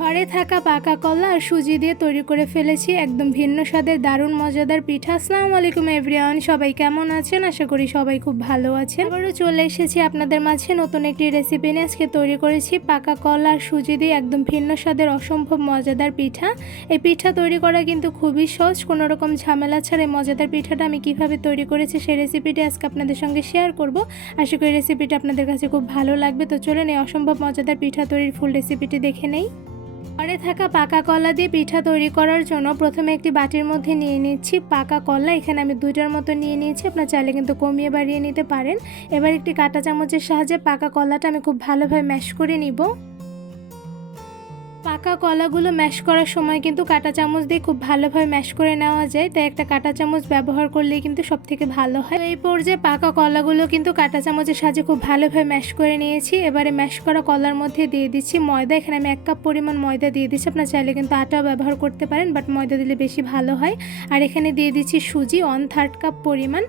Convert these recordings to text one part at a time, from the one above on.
ঘরে থাকা পাকা কলা আর সুজি দিয়ে তৈরি করে ফেলেছি একদম ভিন্ন স্বাদের দারুণ মজাদার পিঠা। আসসালামু আলাইকুম এভরিওয়ান, সবাই কেমন আছেন? আশা করি সবাই খুব ভালো আছেন। আবারও চলে এসেছি আপনাদের মাঝে নতুন একটি রেসিপি নিয়ে। আজকে তৈরি করেছি পাকা কলা আর সুজি দিয়ে একদম ভিন্ন স্বাদের অসম্ভব মজাদার পিঠা। এই পিঠা তৈরি করা কিন্তু খুবই সহজ, কোনো রকম ঝামেলা ছাড়া এই মজাদার পিঠাটা আমি কিভাবে তৈরি করেছি সেই রেসিপিটি আজকে আপনাদের সঙ্গে শেয়ার করব। আশা করি রেসিপিটা আপনাদের কাছে খুব ভালো লাগবে। তো চলুন এই অসম্ভব মজাদার পিঠা তৈরির ফুল রেসিপিটি দেখে নেই। ঘরে থাকা পাকা কলা দিয়ে পিঠা তৈরি করার জন্য প্রথমে একটি বাটির মধ্যে নিয়ে নিচ্ছি পাকা কলা। এখানে আমি 2টার মতো নিয়ে নিয়েছি, আপনার চাইলে কিন্তু কমিয়ে বাড়িয়ে নিতে পারেন। এবার একটি কাঁটা চামচের সাহায্যে পাকা কলাটা আমি খুব ভালোভাবে ম্যাশ করে নিব। পাকা কলাগুলো ম্যাশ করার সময় কিন্তু কাঁটা চামচ দিয়ে খুব ভালোভাবে ম্যাশ করে নেওয়া যায়, তাই একটা কাঁটা চামচ ব্যবহার করলেই কিন্তু সবথেকে ভালো হয়। এই পর্যায়ে পাকা কলাগুলো কিন্তু কাঁটা চামচের সাহায্যে খুব ভালোভাবে ম্যাশ করে নিয়েছি। এবারে ম্যাশ করা কলার মধ্যে দিয়ে দিচ্ছি ময়দা। এখানে আমি 1 কাপ পরিমাণ ময়দা দিয়ে দিচ্ছি, আপনার চাইলে কিন্তু আটাও ব্যবহার করতে পারেন, বাট ময়দা দিলে বেশি ভালো হয়। আর এখানে দিয়ে দিচ্ছি সুজি 1/3 কাপ পরিমাণ,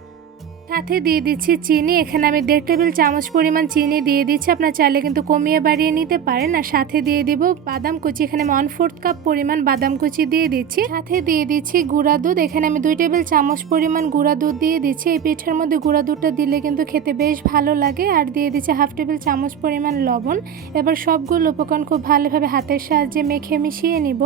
সাথে দিয়ে দিচ্ছি চিনি। এখানে আমি 1.5 টেবিল চামচ পরিমাণ চিনি দিয়ে দিচ্ছি, আপনার চাইলে কিন্তু কমিয়ে বাড়িয়ে নিতে পারেন। আর সাথে দিয়ে দিব বাদাম কুচি। এখানে আমি 1/4 কাপ পরিমাণ বাদাম কুচি দিয়ে দিচ্ছি। সাথে দিয়ে দিচ্ছি গুঁড়া দুধ। এখানে আমি 2 টেবিল চামচ পরিমাণ গুঁড়া দুধ দিয়ে দিচ্ছি। এই পিঠার মধ্যে গুঁড়া দুধটা দিলে কিন্তু খেতে বেশ ভালো লাগে। আর দিয়ে দিচ্ছি 1/2 টেবিল চামচ পরিমাণ লবণ। এবার সবগুলো উপকরণ খুব ভালোভাবে হাতের সাহায্যে মেখে মিশিয়ে নিব।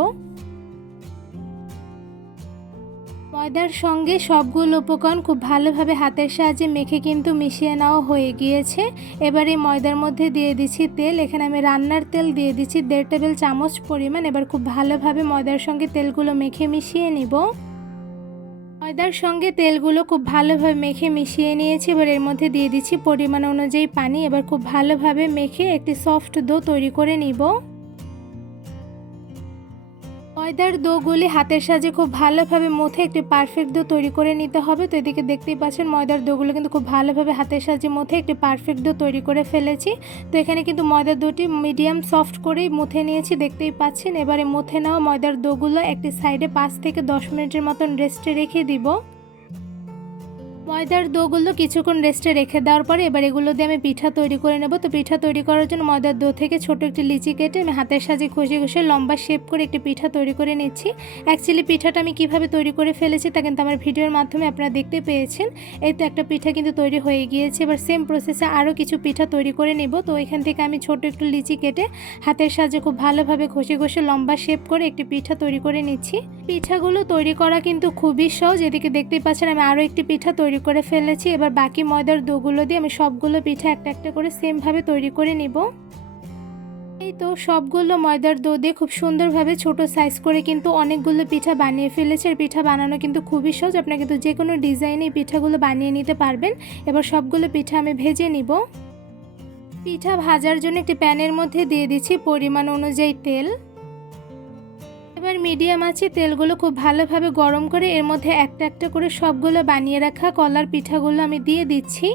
ময়দার সঙ্গে সবগুলো উপকরণ খুব ভালোভাবে হাতের সাহায্যে মেখে কিন্তু মিশিয়ে নেওয়া হয়ে গিয়েছে। এবার এই ময়দার মধ্যে দিয়ে দিচ্ছি তেল। এখানে আমি রান্নার তেল দিয়ে দিচ্ছি 1.5 টেবিল চামচ পরিমাণ। এবার খুব ভালোভাবে ময়দার সঙ্গে তেলগুলো মেখে মিশিয়ে নিব। ময়দার সঙ্গে তেলগুলো খুব ভালোভাবে মেখে মিশিয়ে নিয়েছি। এবার এর মধ্যে দিয়ে দিচ্ছি পরিমাণ অনুযায়ী পানি। এবার খুব ভালোভাবে মেখে একটি সফট ডো তৈরি করে নিব। ময়দার ডোগুলি হাতের সাহায্যে খুব ভালোভাবে মুথে একটি পারফেক্ট ডো তৈরি করে নিতে হবে। তো এদিকে দেখতেই পাচ্ছেন ময়দার ডোগুলো কিন্তু খুব ভালোভাবে হাতের সাহায্যে মুথে একটি পারফেক্ট ডো তৈরি করে ফেলেছি। তো এখানে কিন্তু ময়দার ডোটি মিডিয়াম সফট করেই মুথে নিয়েছি, দেখতেই পাচ্ছেন। এবারে মুথে নেওয়া ময়দার ডোগুলো একটি সাইডে 5 থেকে 10 মিনিটের মতন রেস্টে রেখে দিব। ময়দার ডোগুলো কিছুক্ষণ রেস্টে রেখে দেওয়ার পরে এবার এগুলো দিয়ে আমি পিঠা তৈরি করে নেব। তো পিঠা তৈরি করার জন্য ময়দার ডো থেকে ছোট একটি লিচি কেটে আমি হাতের সাহায্যে ঘষে ঘষে লম্বা শেপ করে একটি পিঠা তৈরি করে নিচ্ছি। অ্যাকচুয়ালি পিঠাটা আমি কিভাবে তৈরি করে ফেলেছি তা কিন্তু আমার ভিডিওর মাধ্যমে আপনারা দেখতে পেয়েছেন। এই তো একটা পিঠা কিন্তু তৈরি হয়ে গিয়েছে। এবার সেম প্রসেসে আরও কিছু পিঠা তৈরি করে নেব। তো এখান থেকে আমি ছোট একটু লিচি কেটে হাতের সাহায্যে খুব ভালোভাবে ঘষে ঘষে লম্বা শেপ করে একটি পিঠা তৈরি করে নিচ্ছি। পিঠাগুলো তৈরি করা কিন্তু খুবই সহজ। এদিকে দেখতেই পাচ্ছেন আমি আরও একটি পিঠা তৈরি করে ফেলেছি। এবার বাকি ময়দার ডোগুলো দিয়ে আমি সবগুলো পিঠা একটা একটা করে সেমভাবে তৈরি করে নিব। এই তো সবগুলো ময়দার ডো দিয়ে খুব সুন্দরভাবে ছোট সাইজ করে কিন্তু অনেকগুলো পিঠা বানিয়ে ফেলেছে। আর পিঠা বানানো কিন্তু খুবই সহজ, আপনারা কিন্তু যে কোনো ডিজাইনে এই পিঠাগুলো বানিয়ে নিতে পারবেন। এবার সবগুলো পিঠা আমি ভেজে নিব। পিঠা ভাজার জন্য একটি প্যানের মধ্যে দিয়ে দিচ্ছি পরিমাণ অনুযায়ী তেল। এবার মিডিয়াম আঁচে তেলগুলো খুব ভালোভাবে গরম করে এর মধ্যে একটা একটা করে সবগুলো বানিয়ে রাখা কলার পিঠাগুলো আমি দিয়ে দিচ্ছি।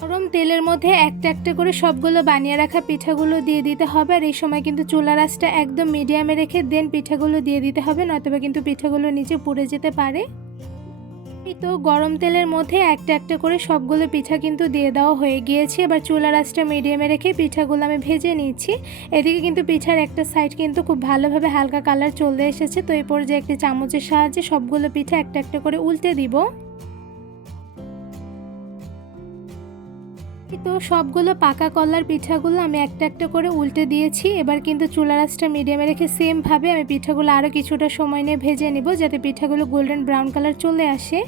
গরম তেলের মধ্যে একটা একটা করে সবগুলো বানিয়ে রাখা পিঠাগুলো দিয়ে দিতে হবে। আর এই সময় কিন্তু চুলার আঁচটা একদম মিডিয়ামে রেখে দেন পিঠাগুলো দিয়ে দিতে হবে, নয়তোবা কিন্তু পিঠাগুলো নিচে পুড়ে যেতে পারে। তো গরম তেলের মধ্যে একটা একটা করে সবগুলো পিঠা কিন্তু দিয়ে দেওয়া হয়ে গিয়েছে। এবার চুলার আঁচটা মিডিয়ামে রেখে পিঠাগুলো আমি ভেজে নিচ্ছি। এদিকে কিন্তু পিঠার একটা সাইড কিন্তু খুব ভালোভাবে হালকা কালার চলে এসেছে। তো এই পর্যায়ে একটি চামচের সাহায্যে সবগুলো পিঠা একটা একটা করে উল্টে দিব। তো সবগুলো পাকা কলার পিঠাগুলো আমি একটা একটা করে উল্টে দিয়েছি। এবার কিন্তু চুলার আঁচটা মিডিয়ামে রেখে সেমভাবে আমি পিঠাগুলো আরও কিছুটা সময় নিয়ে ভেজে নিব, যাতে পিঠাগুলো গোল্ডেন ব্রাউন কালার চলে আসে।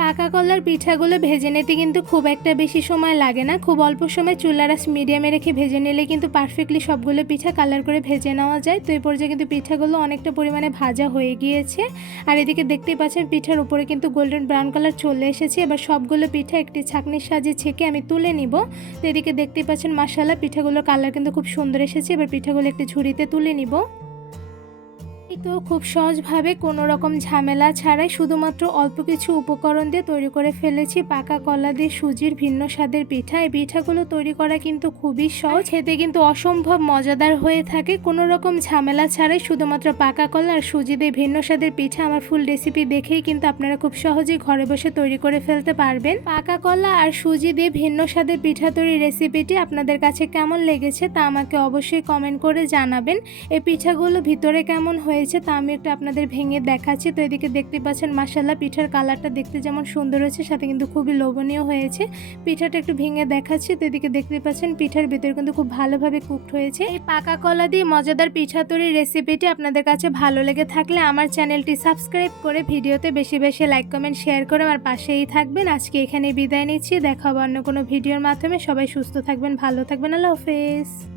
পাকা কলার পিঠাগুলো ভেজে নিতে কিন্তু খুব একটা বেশি সময় লাগে না, খুব অল্প সময় চুলার আঁচ মিডিয়ামে রেখে ভেজে নিলে কিন্তু পারফেক্টলি সবগুলো পিঠা কালার করে ভেজে নেওয়া যায়। তো এই পর্যায়ে কিন্তু পিঠাগুলো অনেকটা পরিমাণে ভাজা হয়ে গিয়েছে। আর এদিকে দেখতেই পাচ্ছেন পিঠার উপরে কিন্তু গোল্ডেন ব্রাউন কালার চলে এসেছে। এবার সবগুলো পিঠা একটি ছাঁকনির সাহায্যে ছেঁকে আমি তুলে নিব। তো এদিকে দেখতেই পাচ্ছেন মাশাআল্লাহ পিঠাগুলোর কালার কিন্তু খুব সুন্দর এসেছে। এবার পিঠাগুলো একটি ঝুড়িতে তুলে নিব। তো খুব সহজভাবে কোনো রকম ঝামেলা ছাড়াই শুধুমাত্র অল্প কিছু উপকরণ দিয়ে তৈরি করে ফেলেছি পাকা কলা দিয়ে সুজির ভিন্ন স্বাদের পিঠা। এই পিঠাগুলো তৈরি করা কিন্তু খুবই সহজ, খেতে কিন্তু অসম্ভব মজাদার হয়ে থাকে। কোনো রকম ঝামেলা ছাড়াই শুধুমাত্র পাকা কলা আর সুজি দিয়ে ভিন্ন স্বাদের পিঠা আমার ফুল রেসিপি দেখেই কিন্তু আপনারা খুব সহজেই ঘরে বসে তৈরি করে ফেলতে পারবেন। পাকা কলা আর সুজি দিয়ে ভিন্ন স্বাদের পিঠা তৈরির রেসিপিটি আপনাদের কাছে কেমন লেগেছে তা আমাকে অবশ্যই কমেন্ট করে জানাবেন। এই পিঠাগুলো ভিতরে কেমন হয়েছে তা আমি একটু আপনাদের ভেঙে দেখাচ্ছি। তো এদিকে দেখতে পাচ্ছেন মাশাআল্লাহ পিঠার কালারটা দেখতে যেমন সুন্দর হয়েছে সাথে কিন্তু খুবই লোভনীয় হয়েছে। পিঠাটা একটু ভেঙে দেখাচ্ছি। তো এদিকে দেখতে পাচ্ছেন পিঠার ভিতরে কিন্তু খুব ভালোভাবে কুকড হয়েছে। এই পাকা কলা দিয়ে মজাদার পিঠা তৈরির রেসিপিটি আপনাদের কাছে ভালো লেগে থাকলে আমার চ্যানেলটি সাবস্ক্রাইব করে ভিডিওতে বেশি বেশি লাইক কমেন্ট শেয়ার করে আমার পাশেই থাকবেন। আজকে এখানে বিদায় নিচ্ছি, দেখা হবে অন্য কোনো ভিডিওর মাধ্যমে। সবাই সুস্থ থাকবেন, ভালো থাকবেন, আল্লাহ হাফেজ।